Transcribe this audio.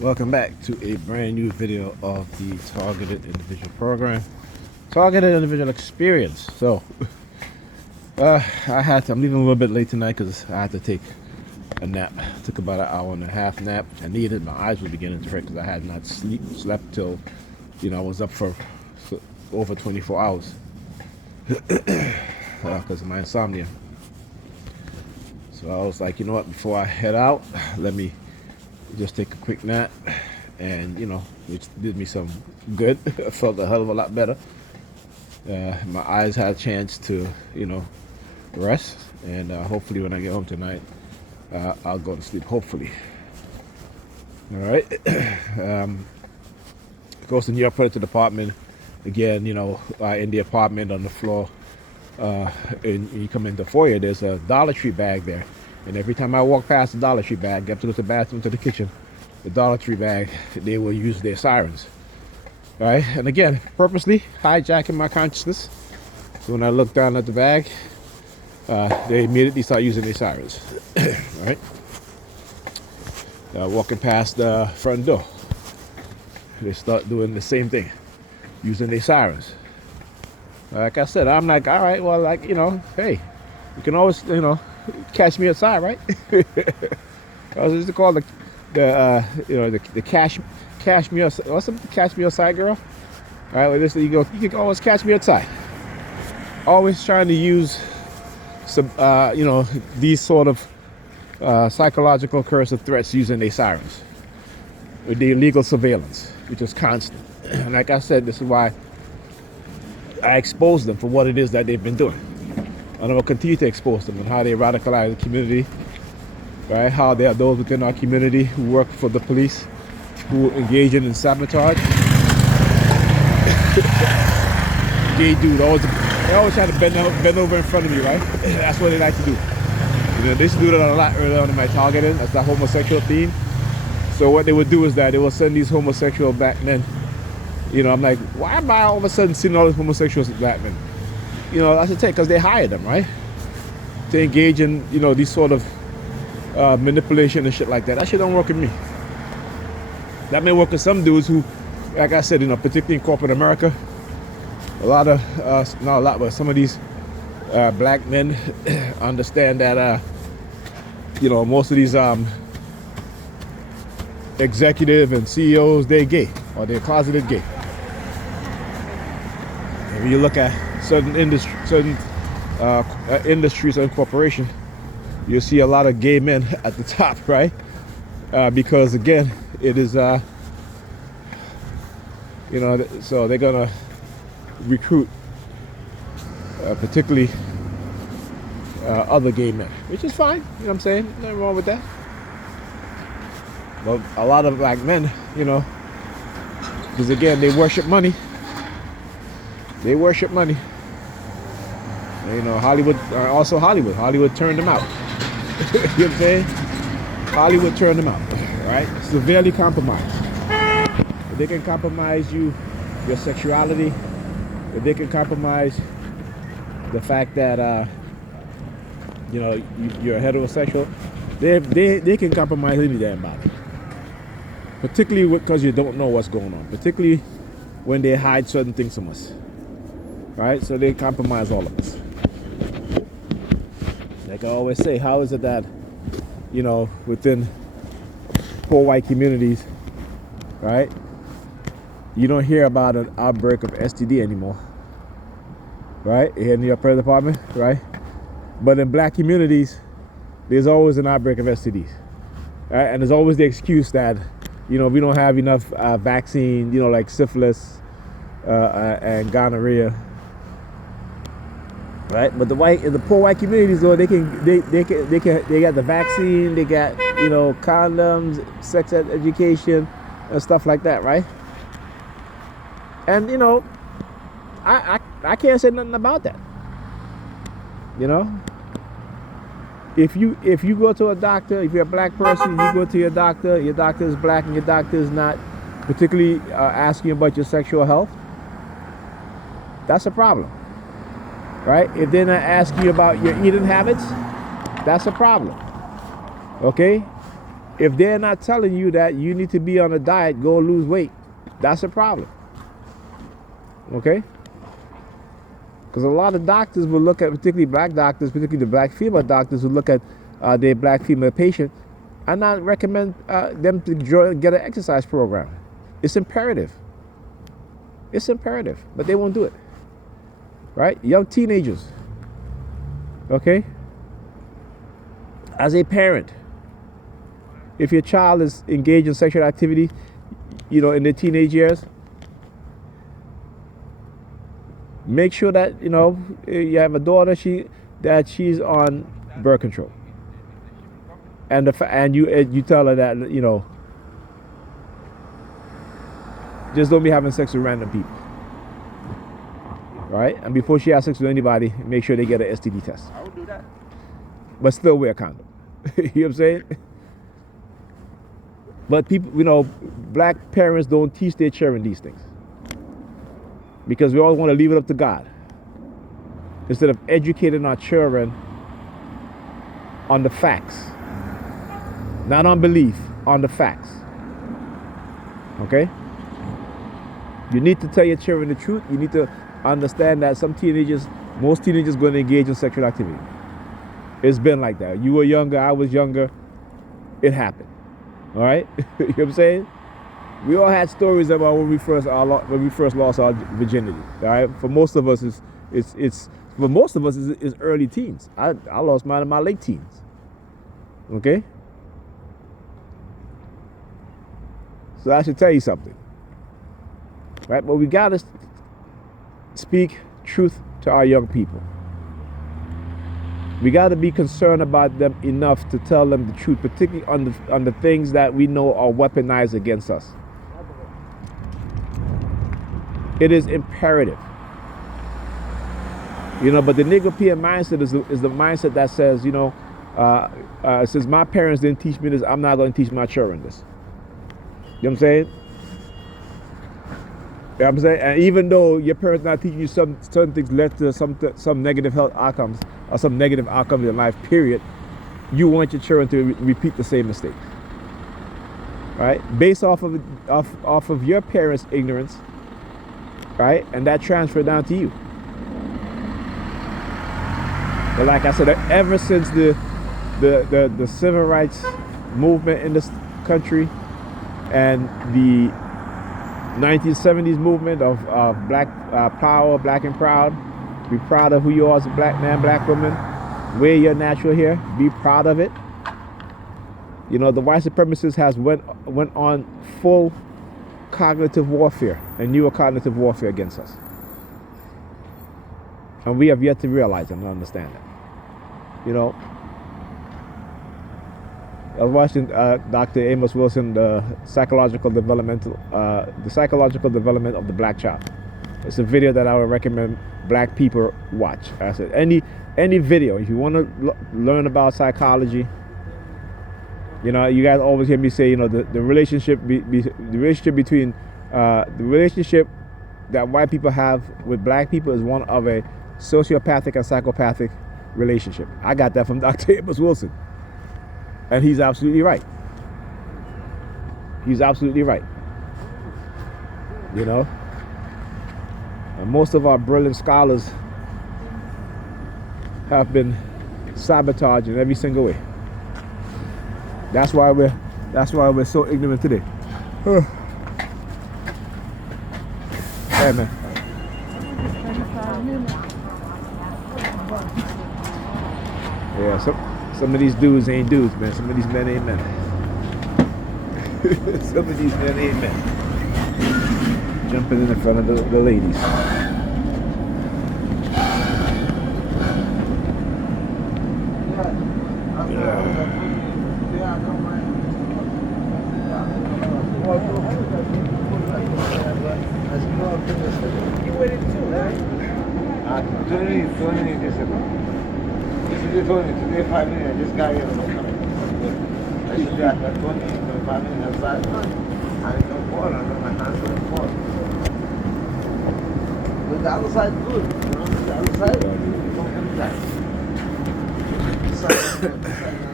Welcome back to a brand new video of the Targeted Individual Program, Targeted Individual Experience. So, I'm leaving a little bit late tonight because I had to take a nap. I took about an hour and a half nap. I needed. My eyes were beginning to hurt because I had not slept till, I was up for over 24 hours because of my insomnia. So I was like, you know what? Before I head out, let me just take a quick nap, and which did me some good. I felt a hell of a lot better. My eyes had a chance to rest, and hopefully when I get home tonight, I'll go to sleep, hopefully. All right. Of course, in your furniture department, again, in the apartment on the floor, and you come into the foyer, there's a Dollar Tree bag there. And every time I walk past the Dollar Tree bag, get to go to the bathroom, to the kitchen, the Dollar Tree bag, they will use their sirens. All right? And again, purposely hijacking my consciousness. So when I look down at the bag, they immediately start using their sirens. All right? Walking past the front door, they start doing the same thing, using their sirens. Like I said, I'm like, all right, well, hey, you can always, catch me outside, right? I was used to call the cash me outside. What's the catch me outside, girl? All right, well, this you can always catch me outside. Always trying to use some, these sort of psychological coercive threats using their sirens with the illegal surveillance, which is constant. And like I said, this is why I expose them for what it is that they've been doing. And I will continue to expose them and how they radicalize the community, right? How there are those within our community who work for the police, who engage in sabotage. Gay dude, they always try to bend over in front of me, right? That's what they like to do. They used to do that a lot earlier on in my targeting. That's the homosexual theme. So what they would do is that they will send these homosexual black men. I'm like, why am I all of a sudden seeing all these homosexual black men? I should take, because they hired them, right? To engage in, these sort of manipulation and shit like that. That shit don't work with me. That may work with some dudes who, like I said, particularly in corporate America, not a lot, but some of these black men understand that, most of these executive and CEOs, they're gay, or they're closeted gay. And when you look at certain industries and corporations, you'll see a lot of gay men at the top, right? Because again, it is, so they're gonna recruit, particularly other gay men, which is fine. You know what I'm saying? Nothing wrong with that. But a lot of black men, because again, they worship money. They worship money. And, Hollywood, also Hollywood. Hollywood turned them out. You know what I'm saying? Hollywood turned them out, right? Severely compromised. If they can compromise your sexuality, if they can compromise the fact that, you're heterosexual, they can compromise any damn body. Particularly because you don't know what's going on. Particularly when they hide certain things from us. Right? So they compromise all of us. Like I always say, how is it that, within poor white communities, right, you don't hear about an outbreak of STD anymore, right, here in your prayer department, right? But in black communities, there's always an outbreak of STDs, right? And there's always the excuse that, we don't have enough vaccine, like syphilis and gonorrhea. Right, but the poor white communities, though, they got the vaccine, they got condoms, sex education, and stuff like that, right? And I can't say nothing about that. If you go to a doctor, if you're a black person, you go to your doctor is black, and your doctor is not particularly asking about your sexual health, that's a problem. Right? If they're not asking you about your eating habits, that's a problem. Okay? If they're not telling you that you need to be on a diet, go lose weight, that's a problem. Okay? Because a lot of doctors will look at, particularly black doctors, particularly the black female doctors who look at their black female patient and not recommend them to get an exercise program. It's imperative. It's imperative, but they won't do it. Right? Young teenagers. Okay? As a parent, if your child is engaged in sexual activity, in their teenage years, make sure that, you have a daughter, that she's on birth control. And you tell her that, just don't be having sex with random people. Right? And before she has sex with anybody, make sure they get an STD test. I would do that. But still wear a condom. You know what I'm saying? But people, black parents don't teach their children these things. Because we always want to leave it up to God. Instead of educating our children on the facts. Not on belief, on the facts. Okay? You need to tell your children the truth. You need to understand that most teenagers going to engage in sexual activity. It's been like that. You were younger, I was younger. It happened. All right? You know what I'm saying? We all had stories about when we first lost our virginity. All right? For most of us, it's early teens. I lost mine in my late teens. Okay? So I should tell you something. Right? But we got to speak truth to our young people. We got to be concerned about them enough to tell them the truth, particularly on the things that we know are weaponized against us. It is imperative. But the Negropean mindset is the mindset that says, since my parents didn't teach me this, I'm not going to teach my children this. You know what I'm saying? You know what I'm saying? And even though your parents not teaching you certain things led to some negative health outcomes or some negative outcomes in life, period, you want your children to repeat the same mistake. Right? Based off of your parents' ignorance, right? And that transferred down to you. But like I said, ever since the civil rights movement in this country and the 1970s movement of black power, black and proud, be proud of who you are as a black man, black woman, wear your natural hair, be proud of it. The white supremacists has went on full cognitive warfare and newer cognitive warfare against us. And we have yet to realize and understand that. I was watching Dr. Amos Wilson, the psychological development of the black child. It's a video that I would recommend black people watch. I said any video, if you want to learn about psychology, you guys always hear me say, the relationship between the relationship that white people have with black people is one of a sociopathic and psychopathic relationship. I got that from Dr. Amos Wilson. And he's absolutely right. He's absolutely right. And most of our brilliant scholars have been sabotaged in every single way. That's why we're so ignorant today. Hey man. Yeah, some of these dudes ain't dudes, man. Some of these men ain't men. Some of these men ain't men. Jumping in front of the ladies. You waited too, right? 20 minutes ago. They told me today 5 minutes, I just got here and I'm coming. I should be at 25 minutes outside. I don't fall, I know my hands don't fall. But the other side is good, the other side, you don't have time.